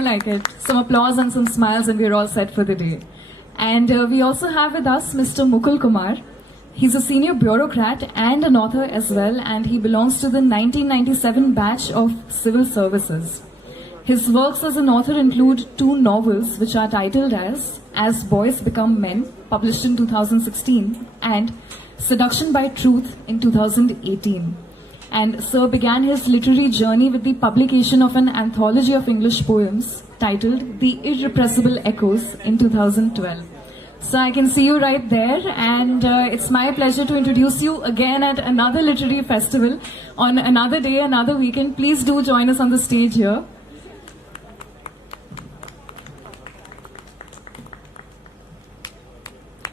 more like it. Some applause and some smiles and we're all set for the day. And we also have with us Mr. Mukul Kumar. He's a senior bureaucrat and an author as well, and he belongs to the 1997 batch of civil services. His works as an author include 2 novels which are titled As Boys Become Men, published in 2016, and Seduction by Truth in 2018. And Sir began his literary journey with the publication of an anthology of English poems titled The Irrepressible Echoes in 2012. So I can see you right there, and it's my pleasure to introduce you again at another literary festival on another day, another weekend. Please do join us on the stage here.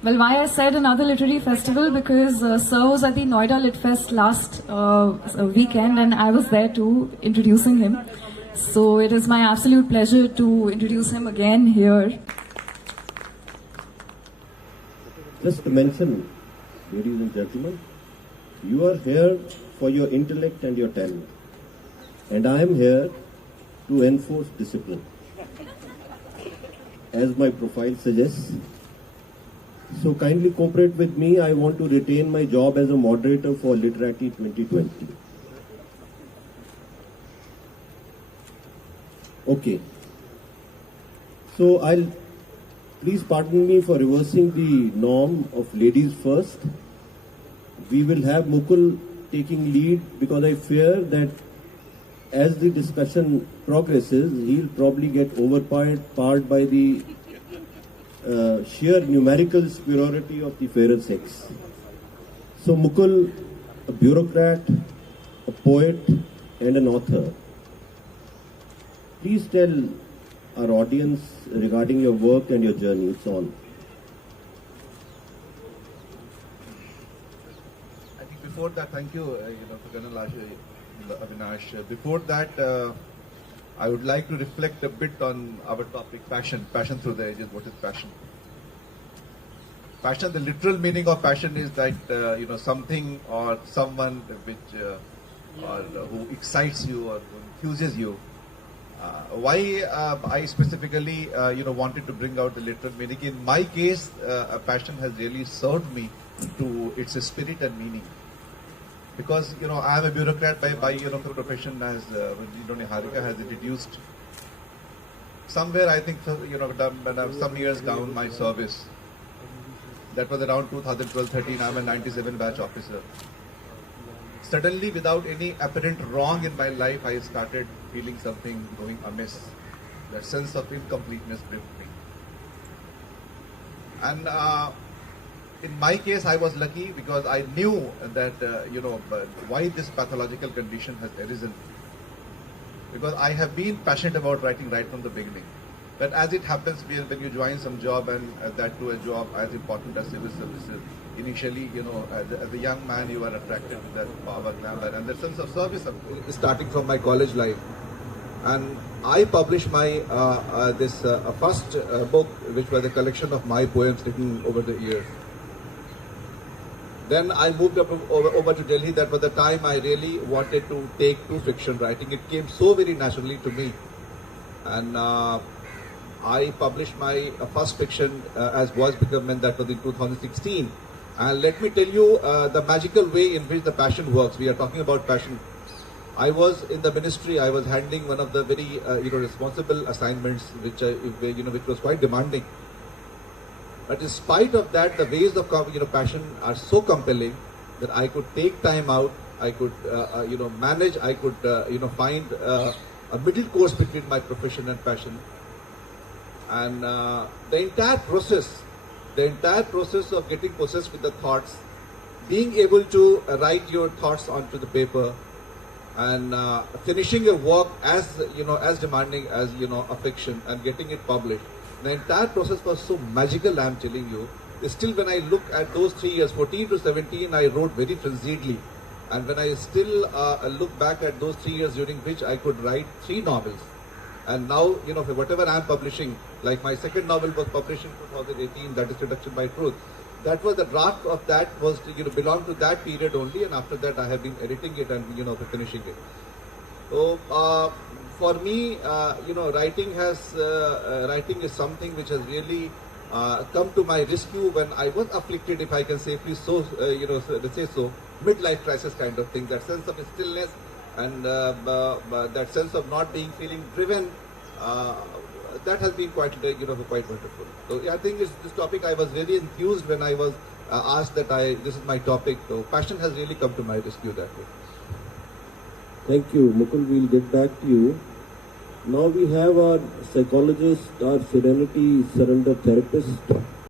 Well, why I said another literary festival, because Sir was at the Noida Lit Fest last weekend and I was there too, introducing him. So it is my absolute pleasure to introduce him again here. Just to mention, ladies and gentlemen, you are here for your intellect and your talent. And I am here to enforce discipline. As my profile suggests, so kindly cooperate with me. I want to retain my job as a moderator for Literati 2020. Okay. So please pardon me for reversing the norm of ladies first. We will have Mukul taking lead because I fear that as the discussion progresses, he'll probably get overpowered by the sheer numerical superiority of the fairer sex. So Mukul, a bureaucrat, a poet and an author. Please tell our audience regarding your work and your journey. It's all. I think before that, thank you, Colonel Avinash. Before that, I would like to reflect a bit on our topic, passion. Passion through the ages. What is passion? Passion, the literal meaning of passion is that, something or someone which, or who excites you or who enthuses you. Why I specifically, wanted to bring out the literal meaning. In my case, passion has really served me to its spirit and meaning. Because, I am a bureaucrat by profession, as Niharika has introduced. Somewhere, I think, some years down my service, that was around 2012-13, I am a 97 batch officer. Suddenly, without any apparent wrong in my life, I started feeling something going amiss. That sense of incompleteness gripped me. And in my case, I was lucky because I knew that, why this pathological condition has arisen. Because I have been passionate about writing right from the beginning. But as it happens, when you join some job, and that to a job as important as civil services, initially, as a young man, you are attracted to that power, glamour, and that sense of service, starting from my college life. And I published my first book, which was a collection of my poems written over the years. Then I moved over to Delhi. That was the time I really wanted to take to fiction writing. It came so very naturally to me. And I published my first fiction, As Boys Become Men, that was in 2016. And let me tell you the magical way in which the passion works. We are talking about passion. I was in the ministry. I was handling one of the very responsible assignments, which was quite demanding. But in spite of that, the ways of passion are so compelling that I could take time out. I could manage. I could find a middle course between my profession and passion. And the entire process of getting possessed with the thoughts, being able to write your thoughts onto the paper, and finishing your work as demanding as a fiction, and getting it published. The entire process was so magical, I am telling you. Still, when I look at those 3 years, 14 to 17, I wrote very frenziedly. And when I still look back at those 3 years during which I could write 3 novels, and now, whatever I am publishing, like my second novel was published in 2018, that is Seduction by Truth. That was the draft of that was belong to that period only, and after that I have been editing it and finishing it. So for me, writing is something which has really come to my rescue when I was afflicted, if I can safely say so, midlife crisis kind of thing. That sense of stillness and that sense of not feeling driven. That has been quite wonderful. So yeah, I think this topic, I was very enthused when I was asked that this is my topic. So passion has really come to my rescue that way. Thank you, Mukul. We'll get back to you. Now we have our psychologist, our Serenity Surrender therapist,